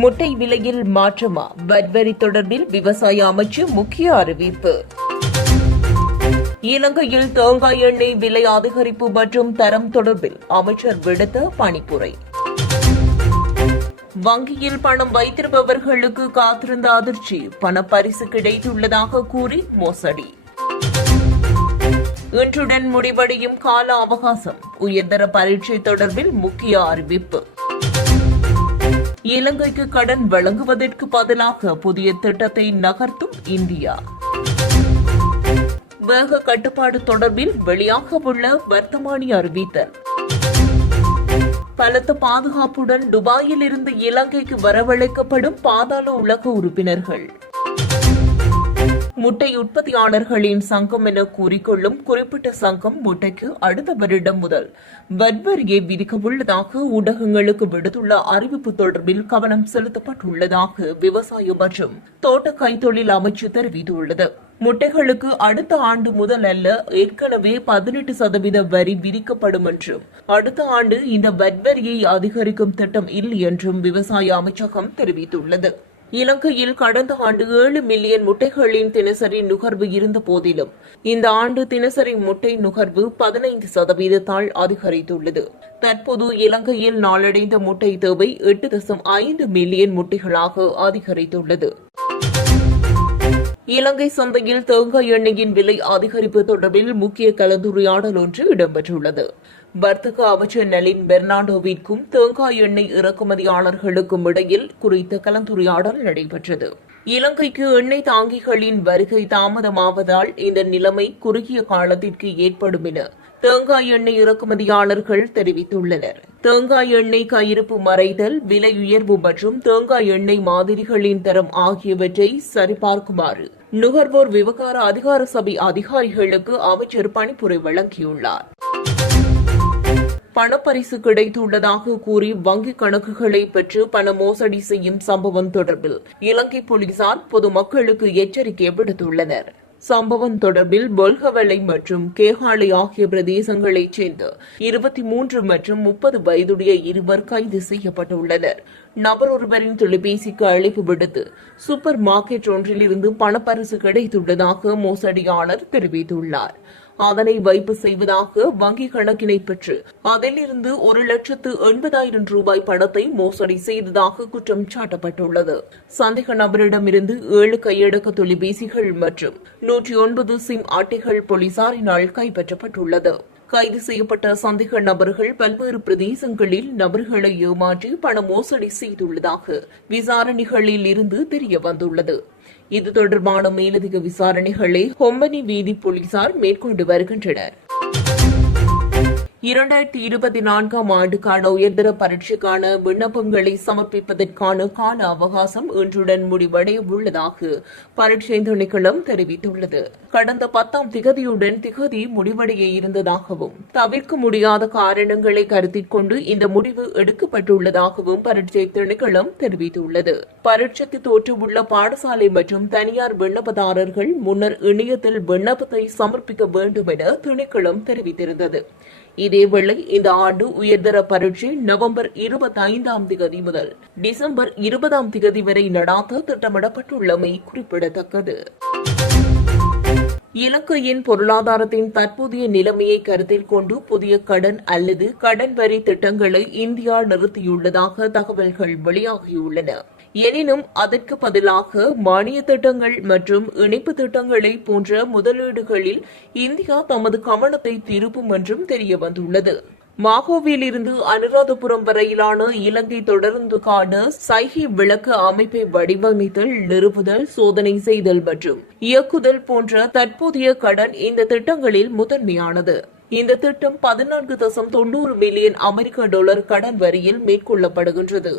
முட்டை விலையில் மாற்றமா? வட்வரி தொடர்பில் விவசாய அமைச்சு முக்கிய அறிவிப்பு. இலங்கையில் தேங்காய் எண்ணெய் விலை அதிகரிப்பு மற்றும் தரம் தொடர்பில் அமைச்சர் விடுத்த பணிப்புரை. வங்கியில் பணம் வைத்திருப்பவர்களுக்கு காத்திருந்த அதிர்ச்சி பணப்பரிசு கிடைத்துள்ளதாக கூறி மோசடி. இன்றுடன் முடிவடையும் கால அவகாசம் உயர்தர பரீட்சை தொடர்பில் முக்கிய அறிவிப்பு. இலங்கைக்கு கடன் வழங்குவதற்கு பதிலாக புதிய திட்டத்தை நகர்த்தும் இந்தியா. வேக கட்டுப்பாடு தொடர்பில் வெளியாக உள்ள வர்த்தமானி அறிவித்தல். பலத்த பாதுகாப்புடன் துபாயில் இருந்து இலங்கைக்கு வரவழைக்கப்படும் பாதாள உலக உறுப்பினர்கள். முட்டை உற்பத்தியாளர்களின் சங்கம் என கூறிக்கொள்ளும் குறிப்பிட்ட சங்கம் முட்டைக்கு அடுத்த வருடம் முதல் வட்வரியை விதிக்க உள்ளதாக ஊடகங்களுக்கு விடுத்துள்ள அறிவிப்பு தொடர்பில் கவனம் செலுத்தப்பட்டுள்ளதாக விவசாய மற்றும் தோட்ட கைத்தொழில் அமைச்சு தெரிவித்துள்ளது. முட்டைகளுக்கு அடுத்த ஆண்டு முதல் அல்ல ஏற்கனவே பதினெட்டு சதவீத வரி விதிக்கப்படும் என்றும் அடுத்த ஆண்டு இந்த வட்வரியை அதிகரிக்கும் திட்டம் இல்லை என்றும் விவசாய அமைச்சகம் தெரிவித்துள்ளது. இலங்கையில் கடந்த ஆண்டு ஏழு மில்லியன் முட்டைகளின் தினசரி நுகர்வு இருந்த போதிலும் இந்த ஆண்டு தினசரி முட்டை நுகர்வு பதினைந்து சதவீதத்தால் அதிகரித்துள்ளது. தற்போது இலங்கையில் நாளடைந்த முட்டை தேவை எட்டு தசம் ஐந்து மில்லியன் முட்டைகளாக அதிகரித்துள்ளது. இலங்கை சந்தையில் தேங்காய் எண்ணெயின் விலை அதிகரிப்பு தொடர்பில் முக்கிய கலந்துரையாடல் ஒன்று இடம்பெற்றுள்ளது. வர்த்தக அமைச்சர் நலின் பெர்னாண்டோவிற்கும் தேங்காய் எண்ணெய் இறக்குமதியாளர்களுக்கும் இடையில் குறித்த கலந்துரையாடல் நடைபெற்றது. இலங்கைக்கு எண்ணெய் தாங்கிகளின் வருகை தாமதமாவதால் இந்த நிலைமை குறுகிய காலத்திற்கு ஏற்படும் என தேங்காய் எண்ணெய் இறக்குமதியாளர்கள் தெரிவித்துள்ளனர். தேங்காய் எண்ணெய் கையிருப்பு மறைதல் விலை உயர்வு மற்றும் தேங்காய் எண்ணெய் மாதிரிகளின் தரம் ஆகியவற்றை சரிபார்க்குமாறு நுகர்வோர் விவகார அதிகார சபை அதிகாரிகளுக்கு அமைச்சர் பணிப்புரை வழங்கியுள்ளார். பணப்பரிசு கிடைத்துள்ளதாக கூறி வங்கிக் கணக்குகளை பெற்று பண மோசடி செய்யும் சம்பவம் தொடர்பில் இலங்கை போலீசார் பொதுமக்களுக்கு எச்சரிக்கை விடுத்துள்ளனர். சம்பவம் தொடர்பில் பொல்கவலை மற்றும் கேகாலை ஆகிய பிரதேசங்களைச் சேர்ந்த இருபத்தி மூன்று மற்றும் முப்பது வயதுடைய இருவர் கைது செய்யப்பட்டுள்ளனர். நபர் ஒருவரின் தொலைபேசிக்கு அழைப்பு விடுத்து சூப்பர் மார்க்கெட் ஒன்றிலிருந்து பணப்பரிசு கிடைத்துள்ளதாக மோசடியாளர் தெரிவித்துள்ளார். அதனை வைப்பு செய்வதாக வங்கி கணக்கினை பெற்று அதிலிருந்து ஒரு லட்சத்து எண்பதாயிரம் ரூபாய் பணத்தை மோசடி செய்ததாக குற்றம் சாட்டப்பட்டுள்ளது. சந்தேக நபரிடமிருந்து ஏழு கையடக்க தொலைபேசிகள் மற்றும் நூற்றி ஒன்பது சிம் அட்டைகள் போலீசாரினால் கைப்பற்றப்பட்டுள்ளது. கைது செய்யப்பட்ட சந்தேக நபர்கள் பல்வேறு பிரதேசங்களில் நபர்களை ஏமாற்றி பண மோசடி செய்துள்ளதாக விசாரணைகளில் இருந்து தெரிய வந்துள்ளது. இது தொடர்பான மேலதிக விசாரணைகளை ஹொம்பனி வீதி போலீசார் மேற்கொண்டு வருகின்றனர். இரண்டாயிரத்தி இருபத்தி நான்காம் ஆண்டுக்கான உயர்தர பரீட்சைக்கான விண்ணப்பங்களை சமர்ப்பிப்பதற்கான கால அவகாசம் இன்றுடன் முடிவடைய உள்ளதாக பரீட்சை திணைக்களம் தெரிவித்துள்ளது. கடந்த பத்தாம் திகதியுடன் திகதி முடிவடைய இருந்ததாகவும் தவிர்க்க முடியாத காரணங்களை கருத்தில் கொண்டு இந்த முடிவு எடுக்கப்பட்டுள்ளதாகவும் பரீட்சை திணைக்களம் தெரிவித்துள்ளது. பரீட்சைக்கு தோற்றுள்ள பாடசாலை மற்றும் தனியார் விண்ணப்பதாரர்கள் முன்னர் இணையத்தில் விண்ணப்பத்தை சமர்ப்பிக்க வேண்டும் என திணைக்களம் தெரிவித்திருந்தது. இதேவேளை இந்த ஆண்டு உயர்தர பரீட்சை நவம்பர் இருபத்தி ஐந்தாம் திகதி முதல் டிசம்பர் இருபதாம் திகதி வரை நடாத்த திட்டமிடப்பட்டுள்ளமை குறிப்பிடத்தக்கது. இலங்கையின் பொருளாதாரத்தின் தற்போதைய நிலைமையை கருத்தில் கொண்டு புதிய கடன் அல்லது கடன் வரி திட்டங்களை இந்தியா நிறுத்தியுள்ளதாக தகவல்கள் வெளியாகியுள்ளன. எனினும் அதற்கு பதிலாக மானிய திட்டங்கள் மற்றும் இணைப்பு திட்டங்களை போன்ற முதலீடுகளில் இந்தியா தமது கவனத்தை திருப்பும் என்றும் தெரியவந்துள்ளது. மாகோவில் இருந்து அனுராதபுரம் வரையிலான இலங்கை தொடர்ந்துக்கான சைகை விளக்கு அமைப்பை வடிவமைத்தல் நிறுவுதல் சோதனை செய்தல் மற்றும் இயக்குதல் போன்ற தற்போதைய கடன் இந்த திட்டங்களில் முதன்மையானது. இந்த திட்டம் பதினான்கு தசம் தொண்ணூறு மில்லியன் அமெரிக்க டாலர் கடன் வரியில் மேற்கொள்ளப்படுகின்றது.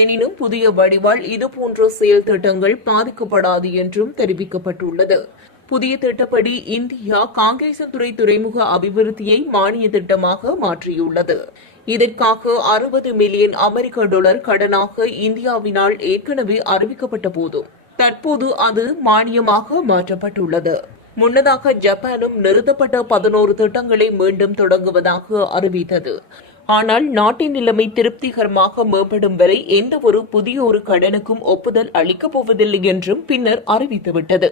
எனினும் புதிய வடிவால் இதுபோன்ற செயல் திட்டங்கள் பாதிக்கப்படாது என்றும் தெரிவிக்கப்பட்டுள்ளது. புதிய திட்டப்படி இந்தியா காங்கேசன்துறை துறைமுக அபிவிருத்தியை மானிய திட்டமாக மாற்றியுள்ளது. இதற்காக அறுபது மில்லியன் அமெரிக்க டாலர் கடனாக இந்தியாவினால் ஏற்கனவே அறிவிக்கப்பட்ட போதும் தற்போது அது மானியமாக மாற்றப்பட்டுள்ளது. முன்னதாக ஜப்பானும் நிறுத்தப்பட்ட பதினோரு திட்டங்களை மீண்டும் தொடங்குவதாக அறிவித்தது. ஆனால் நாட்டின் நிலைமை திருப்திகரமாக மேம்படும் வரை எந்த ஒரு புதிய ஒரு கடனுக்கும் ஒப்புதல் அளிக்கப் போவதில்லை என்றும் பின்னர் அறிவித்துவிட்டது.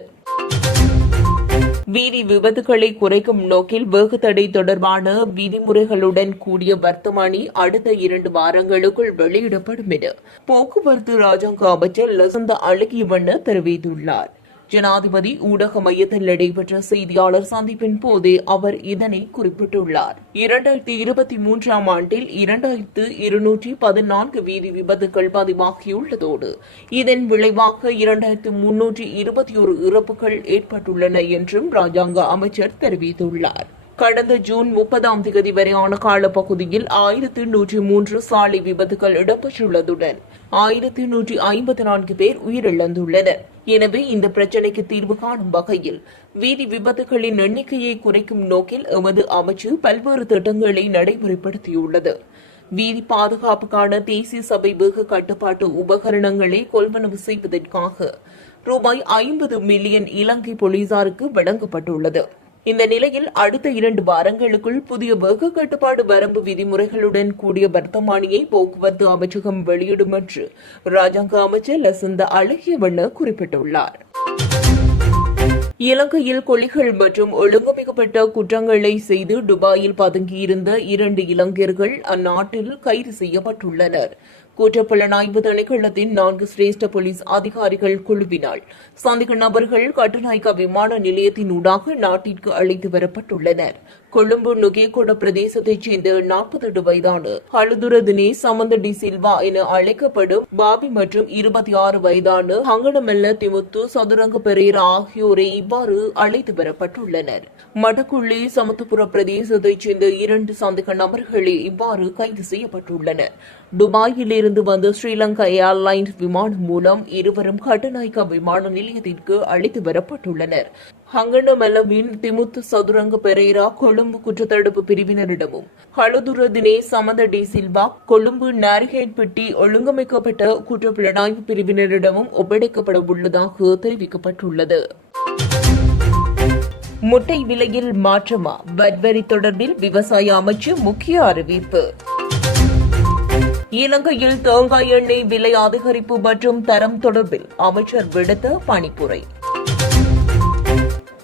வீதி விபத்துகளை குறைக்கும் நோக்கில் வேகுத்தடை தொடர்பான விதிமுறைகளுடன் கூடிய வர்த்தமானி அடுத்த இரண்டு வாரங்களுக்குள் வெளியிடப்படும் என போக்குவரத்து ராஜாங்க அமைச்சர் லசந்த அழகியவண்ண தெரிவித்துள்ளார். ஜனாதிபதி ஊடக மையத்தில் நடைபெற்ற செய்தியாளர் சந்திப்பின் போதே அவர் இதனை குறிப்பிட்டுள்ளார். இரண்டாயிரத்தி இருபத்தி மூன்றாம் ஆண்டில் இரண்டாயிரத்து இருநூற்றி பதினான்கு வீதி விபத்துகள் பதிவாகியுள்ளதோடு இதன் விளைவாக இரண்டாயிரத்து முன்னூற்றி இருபத்தி ஒரு இறப்புகள் ஏற்பட்டுள்ளன என்றும் ராஜாங்க அமைச்சர் தெரிவித்துள்ளார். கடந்த ஜூன் முப்பதாம் தேதி வரையான காலப்பகுதியில் ஆயிரத்தி நூற்றி மூன்று சாலை விபத்துகள் இடம்பெற்றுள்ளதுடன் ஆயிரத்தி நூற்றி ஐம்பத்தி நான்கு பேர் உயிரிழந்துள்ளனர். எனவே இந்த பிரச்சினைக்கு தீர்வு காணும் வகையில் வீதி விபத்துகளின் எண்ணிக்கையை குறைக்கும் நோக்கில் எமது அமைச்சு பல்வேறு திட்டங்களை நடைமுறைப்படுத்தியுள்ளது. வீதி பாதுகாப்புக்கான தேசிய சபை வேக கட்டுப்பாட்டு உபகரணங்களை கொள்வனவு செய்வதற்காக ரூபாய் ஐம்பது மில்லியன் இலங்கை போலீசாருக்கு வழங்கப்பட்டுள்ளது. இந்த நிலையில் அடுத்த இரண்டு வாரங்களுக்குள் புதிய வேக கட்டுப்பாடு வரம்பு விதிமுறைகளுடன் கூடிய வர்த்தமானியை போக்குவரத்து அமைச்சகம் வெளியிடும் என்று ராஜாங்க அமைச்சர் லசந்த அழகியவண்ண குறிப்பிட்டுள்ளார். இலங்கையில் கொலிகள் மற்றும் ஒழுங்கமைக்கப்பட்ட குற்றங்களை செய்து துபாயில் பதுங்கியிருந்த இரண்டு இளைஞர்கள் அந்நாட்டில் கைது செய்யப்பட்டுள்ளனர். குற்றப்புலனாய்வு திணைக்களத்தின் நான்கு சிரேஷ்ட போலீஸ் அதிகாரிகள் குழுவினால் சந்தேக நபர்கள் கட்டுநாயக்கா விமான நிலையத்தின் ஊடாக நாட்டிற்கு அழைத்து வரப்பட்டுள்ளனர். கொழும்பு நுகேகொட பிரதேசத்தைச் சேர்ந்த நாற்பத்தெட்டு வயதான ஹழுதுர தினேஷ் சமந்த டி சில்வா என அழைக்கப்படும் பாபி மற்றும் இருபத்தி ஆறு வயதான ஹங்கடமெல்ல திமுத்து சதுரங்க பெரேரா ஆகியோரை இவ்வாறு அழைத்து வரப்பட்டுள்ளனர். மடக்குள்ளி சமத்துப்புற பிரதேசத்தைச் சேர்ந்த இரண்டு சந்தேக நபர்களே இவ்வாறு கைது செய்யப்பட்டுள்ளனர். துபாயில் இருந்து வந்த ஸ்ரீலங்கா ஏர்லைன்ஸ் விமானம் மூலம் இருவரும் கட்டுநாயக்கா விமான நிலையத்திற்கு அழைத்து வரப்பட்டுள்ளனர். ஹங்கனமலவின் திமுத்து சதுரங்க பெரேரா கொழும்பு குற்றத்தடுப்பு பிரிவினரிடமும். ஹழுதுர தினேஷ் சமந்த டி சில்வா கொழும்பு நாரிகேட்பட்டி ஒழுங்கமைக்கப்பட்ட குற்றப்புலனாய்வு பிரிவினரிடமும் ஒப்படைக்கப்பட உள்ளதாக தெரிவிக்கப்பட்டுள்ளது. முட்டை விலையில் மாற்றமா? வட்வரி தொடர்பில் விவசாய அமைச்சு முக்கிய அறிவிப்பு. இலங்கையில் தேங்காய் எண்ணெய் விலை அதிகரிப்பு மற்றும் தரம் தொடர்பில் அமைச்சர் விடுத்த பணிப்புரை.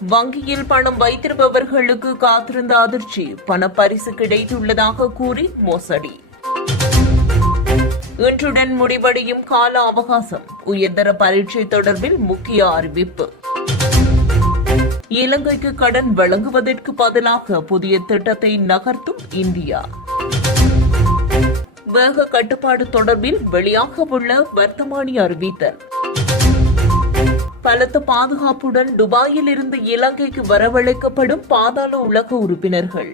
வங்கியில் பணம் வைத்திருப்பவர்களுக்கு காத்திருந்த அதிர்ச்சி பணப்பரிசு கிடைத்துள்ளதாக கூறி மோசடி. இன்றுடன் முடிவடையும் கால அவகாசம் உயர்தர பரீட்சை தொடர்பில் முக்கிய அறிவிப்பு. இலங்கைக்கு கடன் வழங்குவதற்கு பதிலாக புதிய திட்டத்தை நகர்த்தும் இந்தியா. வேக கட்டுப்பாடு தொடர்பில் வெளியாக உள்ள வர்த்தமானி அறிவித்தல். பலத்த பாதுகாப்புடன் துபாயில் இருந்து இலங்கைக்கு வரவழைக்கப்படும் பாதாள உலக உறுப்பினர்கள்.